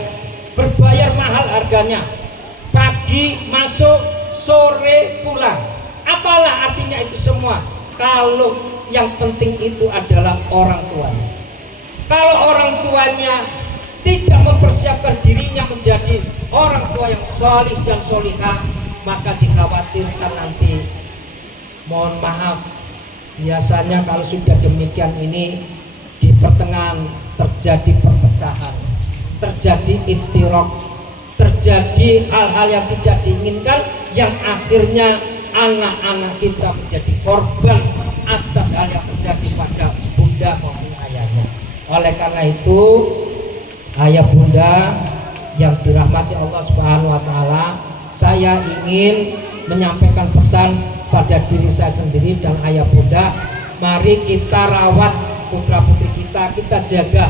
berbayar mahal harganya, pagi masuk, sore pulang, apalah artinya itu semua, kalau yang penting itu adalah orang tuanya. Kalau orang tuanya tidak mempersiapkan dirinya menjadi orang tua yang solih dan solihah, maka dikhawatirkan nanti, mohon maaf, biasanya kalau sudah demikian ini di pertengahan terjadi perpecahan, terjadi iftiraq, terjadi hal-hal yang tidak diinginkan, yang akhirnya anak-anak kita menjadi korban atas hal yang terjadi pada bunda maupun ayahnya. Oleh karena itu, ayah bunda yang dirahmati Allah Subhanahu wa taala, saya ingin menyampaikan pesan pada diri saya sendiri dan ayah bunda, mari kita rawat putra putri kita jaga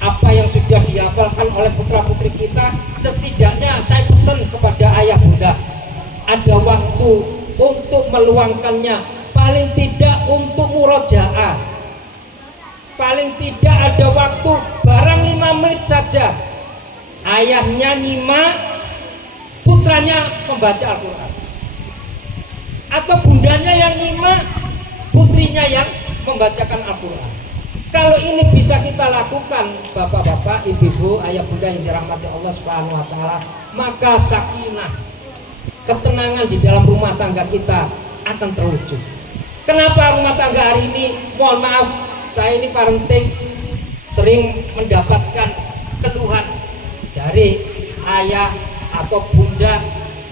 apa yang sudah dihafalkan oleh putra putri kita. Setidaknya saya pesan kepada ayah bunda, ada waktu untuk meluangkannya, paling tidak untuk murojaah, paling tidak ada waktu barang 5 menit saja, ayahnya nyimak, putranya membaca Al-Quran, atau bundanya yang nyimak, putrinya yang membacakan Al-Quran. Kalau ini bisa kita lakukan, bapak-bapak, ibu-ibu, ayah bunda yang dirahmati Allah Subhanahu wa taala, maka sakinah, ketenangan di dalam rumah tangga kita akan terwujud. Kenapa rumah tangga hari ini, mohon maaf, saya ini parenting sering mendapatkan keluhan dari ayah atau bunda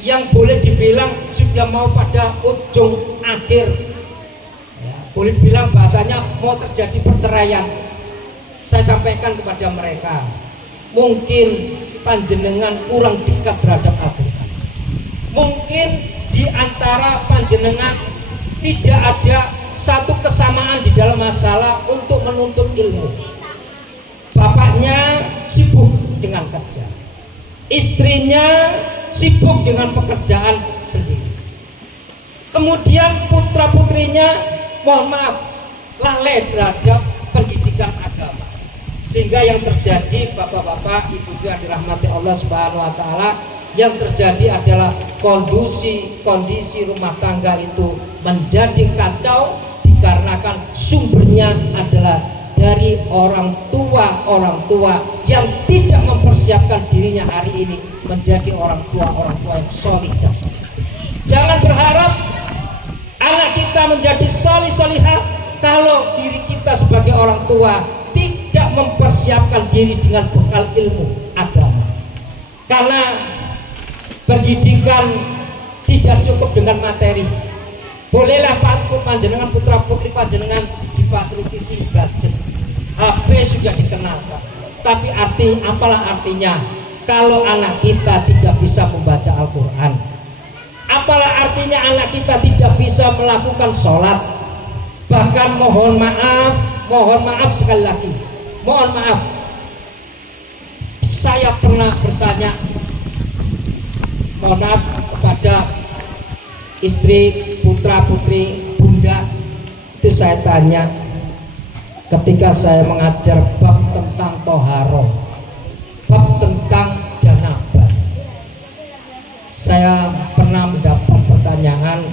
yang boleh dibilang sudah mau pada ujung akhir, ya, boleh dibilang bahasanya mau terjadi perceraian. Saya sampaikan kepada mereka, mungkin panjenengan kurang dekat terhadap Al-Quran, mungkin di antara panjenengan tidak ada satu kesamaan di dalam masalah untuk menuntut ilmu. Bapaknya sibuk dengan kerja, istrinya sibuk dengan pekerjaan sendiri, kemudian putra putrinya mohon maaf lalai terhadap pendidikan agama, sehingga yang terjadi bapak-bapak, ibu-ibu yang dirahmati Allah Subhanahu wa taala, yang terjadi adalah kondisi rumah tangga itu menjadi kacau dikarenakan sumbernya adalah dari orang tua yang tidak mempersiapkan dirinya hari ini menjadi orang tua yang solih dan solih. Jangan berharap anak kita menjadi solih solihah kalau diri kita sebagai orang tua tidak mempersiapkan diri dengan bekal ilmu agama. Karena pendidikan tidak cukup dengan materi. Bolehlah panjenengan putra putri panjenengan difasilitasi gadget, HP sudah dikenalkan, tapi apalah artinya kalau anak kita tidak bisa membaca Al-Quran? Apalah artinya anak kita tidak bisa melakukan sholat? Bahkan mohon maaf sekali lagi, mohon maaf, saya pernah bertanya, mohon maaf, kepada istri, putra putri, bunda, itu saya tanya ketika saya mengajar bab tentang toharoh, bab tentang janabah, saya pernah mendapat pertanyaan,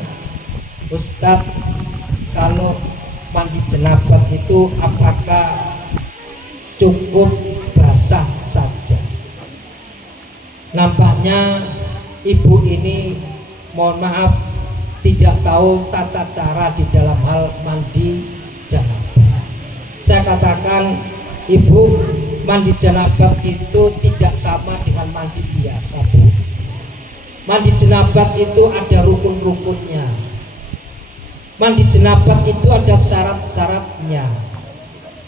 Ustadz, kalau mandi janabah itu apakah cukup basah saja? Nampaknya ibu ini mohon maaf tidak tahu tata cara di dalam hal mandi janabah. Saya katakan, ibu, mandi janabah itu tidak sama dengan mandi biasa, Bu. Mandi janabah itu ada rukun-rukunnya. Mandi janabah itu ada syarat-syaratnya.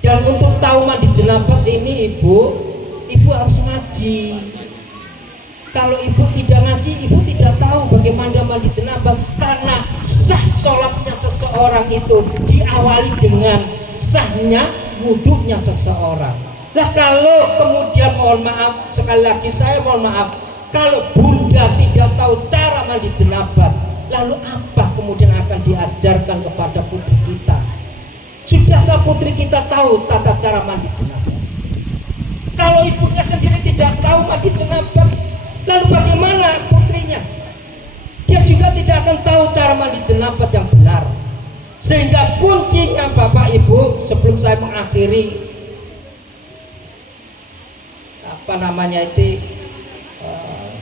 Dan untuk tahu mandi janabah ini ibu harus ngaji. Kalau ibu tidak sudah ngaji, ibu tidak tahu bagaimana mandi janabah, karena sah sholatnya seseorang itu diawali dengan sahnya wudhunya seseorang. Lah kalau kemudian, mohon maaf, sekali lagi saya mohon maaf, kalau bunda tidak tahu cara mandi janabah, lalu apa kemudian akan diajarkan kepada putri kita? Sudahkah putri kita tahu tata cara mandi janabah? Kalau ibunya sendiri tidak tahu mandi janabah, lalu bagaimana putrinya? Dia juga tidak akan tahu cara mandi janabah yang benar. Sehingga kuncinya Bapak Ibu, sebelum saya mengakhiri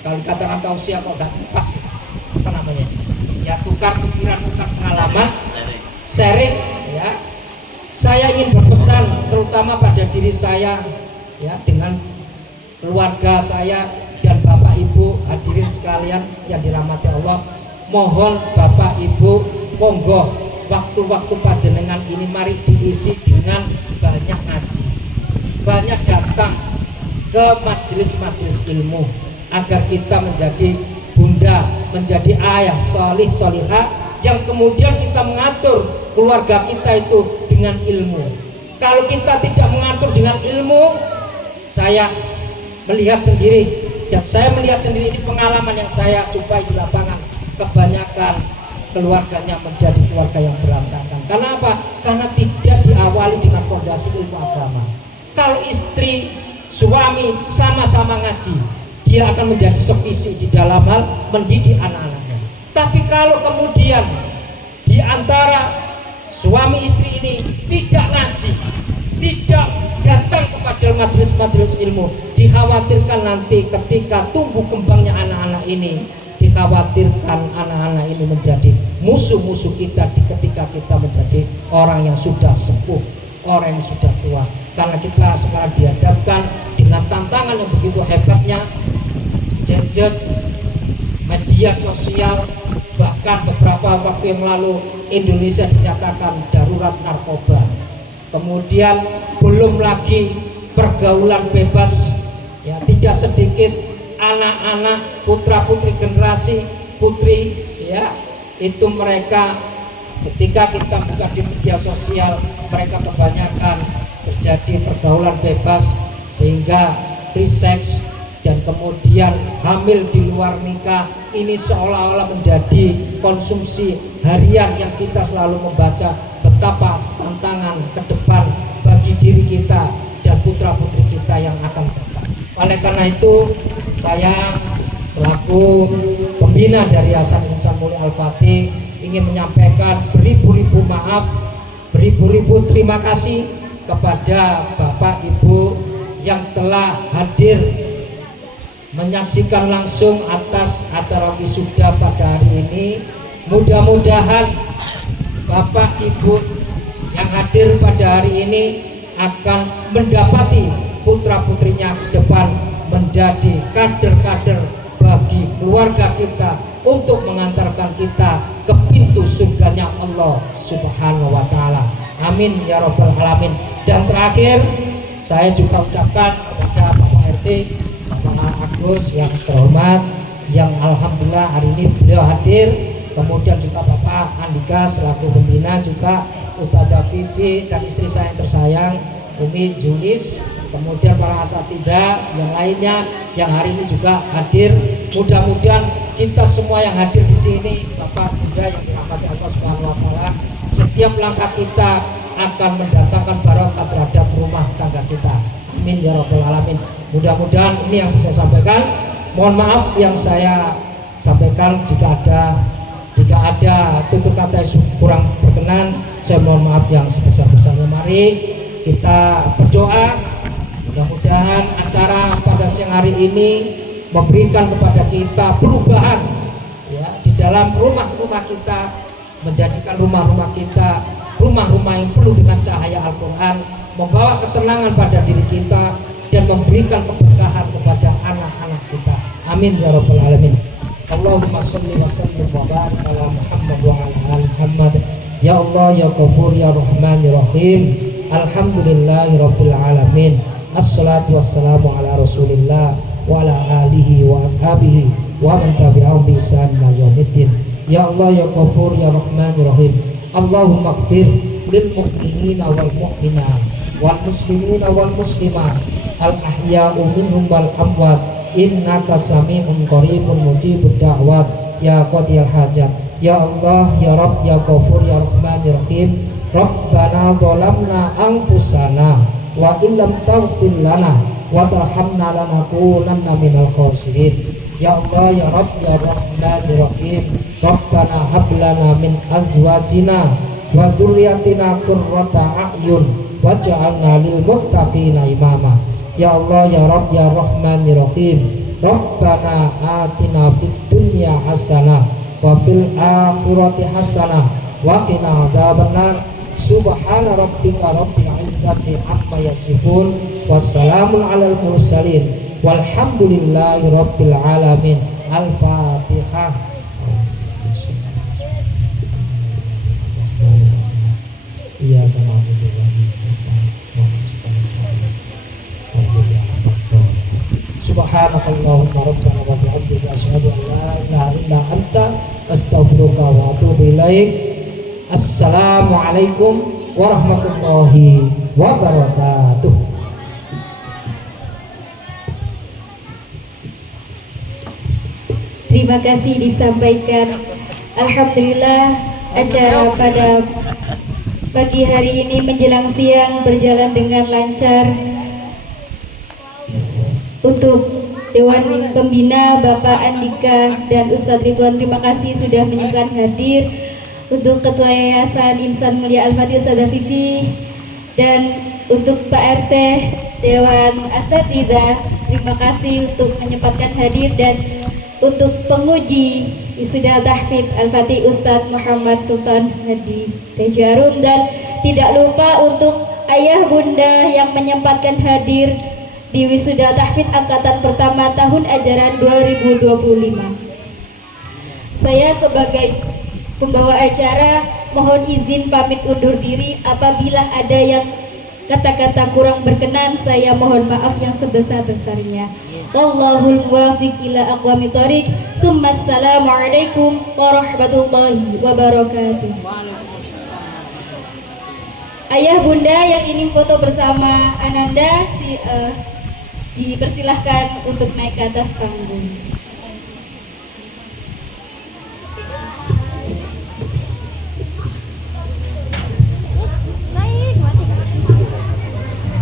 kalau katakan tausiah kok gak pas, ya tukar pikiran, tukar pengalaman, sharing ya. Saya ingin berpesan terutama pada diri saya ya, dengan keluarga saya dan Bapak Ibu hadirin sekalian yang dirahmati Allah. Mohon Bapak Ibu, monggo waktu-waktu panjenengan ini mari diisi dengan banyak ngaji, banyak datang ke majelis-majelis ilmu, agar kita menjadi bunda, menjadi ayah solih solihah yang kemudian kita mengatur keluarga kita itu dengan ilmu. Kalau kita tidak mengatur dengan ilmu, saya melihat sendiri, dan saya melihat sendiri di pengalaman yang saya jumpai di lapangan, kebanyakan keluarganya menjadi keluarga yang berantakan. Karena apa? Karena tidak diawali dengan fondasi ilmu agama. Kalau istri, suami sama-sama ngaji, dia akan menjadi sevisi di dalam hal mendidik anak-anaknya. Tapi kalau kemudian di antara suami istri ini tidak ngaji, tidak datang kepada majelis-majelis ilmu, dikhawatirkan nanti ketika tumbuh kembangnya anak-anak ini, dikhawatirkan anak-anak ini menjadi musuh-musuh kita ketika kita menjadi orang yang sudah sepuh, orang yang sudah tua. Karena kita sekarang dihadapkan dengan tantangan yang begitu hebatnya, gadget, media sosial, bahkan beberapa waktu yang lalu Indonesia dinyatakan darurat narkoba. Kemudian belum lagi pergaulan bebas, ya, tidak sedikit anak-anak putra-putri generasi putri, ya, itu mereka ketika kita buka di media sosial, mereka kebanyakan terjadi pergaulan bebas sehingga free sex, dan kemudian hamil di luar nikah. Ini seolah-olah menjadi konsumsi harian yang kita selalu membaca betapa tantangan ke depan bagi diri kita dan putra-putri kita yang akan datang. Oleh karena itu, saya selaku pembina dari Yayasan Insan Mulia Al-Fatih ingin menyampaikan beribu-ribu maaf, beribu-ribu terima kasih kepada Bapak Ibu yang telah hadir menyaksikan langsung atas acara wisuda pada hari ini. Mudah-mudahan Bapak Ibu yang hadir pada hari ini akan mendapati putra-putrinya ke depan menjadi kader-kader bagi keluarga kita untuk mengantarkan kita ke pintu surganya Allah Subhanahu wa Ta'ala. Amin ya Rabbal Alamin. Dan terakhir, saya juga ucapkan kepada Bapak RT, Bapak Agus yang terhormat, yang alhamdulillah hari ini beliau hadir, kemudian juga Bapak Andika selaku pembina, juga Ustazah Vivi dan istri saya yang tersayang Umi Julis, kemudian para asatidzah yang lainnya yang hari ini juga hadir. Mudah-mudahan kita semua yang hadir di sini, Bapak Bunda yang dirahmati Allah Subhanahu wa Ta'ala, setiap langkah kita akan mendatangkan barokah terhadap rumah tangga kita. Amin ya Rabbal Alamin. Mudah-mudahan ini yang bisa saya sampaikan. Mohon maaf yang saya sampaikan jika ada tutur kata yang kurang berkenan, saya mohon maaf yang sebesar-besarnya. Mari kita berdoa, mudah-mudahan acara pada siang hari ini memberikan kepada kita perubahan, ya, di dalam rumah-rumah kita, menjadikan rumah-rumah kita rumah-rumah yang penuh dengan cahaya Al-Quran, membawa ketenangan pada diri kita dan memberikan keberkahan kepada anak-anak kita. Amin ya Rabbal Alamin. Allahumma sholli wa sallim wa barik ala Muhammad wa ala ali Muhammad. Ya Allah ya Ghafur ya Rahman ya Rahim. Alhamdulillahi Rabbil Alamin. Assalatu wassalamu ala Rasulillah wa ala alihi wa ashabihi wa man tabi'ahum bi ihsan ila yaumiddin. Ya Allah ya Ghafur ya Rahman ya Rahim. Allahumma ighfir lil mu'minina wal mu'minat wal muslimina wal muslimat al ahya'u minhum wal amwat innaka sami'un qaribun mujibud da'wat ya qadiyal hajat. Ya Allah ya Rabb ya Ghafur ya Rahman ya Rahim. Rabbana zalamna anfusana wa illam taghfir lana wa tarhamna lanakunanna minal khasirin. Ya Allah ya Rabb ya Rahman ya Rahim. Rabbana hab lana min azwajina wa dzurriyyatina qurrata a'yun waj'alna lil muttaqina imama. Ya Allah ya Rabb ya Rahman ya Rahim. Rabbana atina fid dunya hasanah wa fil akhirati hasanah wa qina adzabannar. Subhana rabbika rabbil izzati amma yasifun wassalamun alal mursalin walhamdulillahi rabbil alamin. Al-Fatihah. Iyyaka na'budu wa iyyaka nasta'in ihdinas siratal mustaqim. Subhanakallahumma rabbana wa bihamdika asyhadu an la ilaha illa anta astaghfiruka wa atubu ilaik. Assalamualaikum warahmatullahi wabarakatuh. Terima kasih disampaikan. Alhamdulillah acara pada pagi hari ini menjelang siang berjalan dengan lancar. Untuk Dewan Pembina Bapak Andika dan Ustadz Ridwan, terima kasih sudah menyempatkan hadir. Untuk Ketua Yayasan Insan Mulia Al-Fatih Ustadz Afifi, dan untuk Pak RT Dewan Asatidzah, terima kasih untuk menyempatkan hadir. Dan untuk penguji wisuda tahfidz Al-Fatih Ustadz Muhammad Sultan Hadi Tejarum, dan tidak lupa untuk ayah bunda yang menyempatkan hadir di wisuda tahfidz angkatan pertama tahun ajaran 2025. Saya sebagai pembawa acara mohon izin pamit undur diri. Apabila ada yang kata-kata kurang berkenan, saya mohon maaf yang sebesar-besarnya. Wallahul muwaffiq ila aqwamit thoriq. Assalamualaikum warahmatullahi wabarakatuh. Ayah bunda yang ingin foto bersama Ananda dipersilahkan untuk naik ke atas panggung.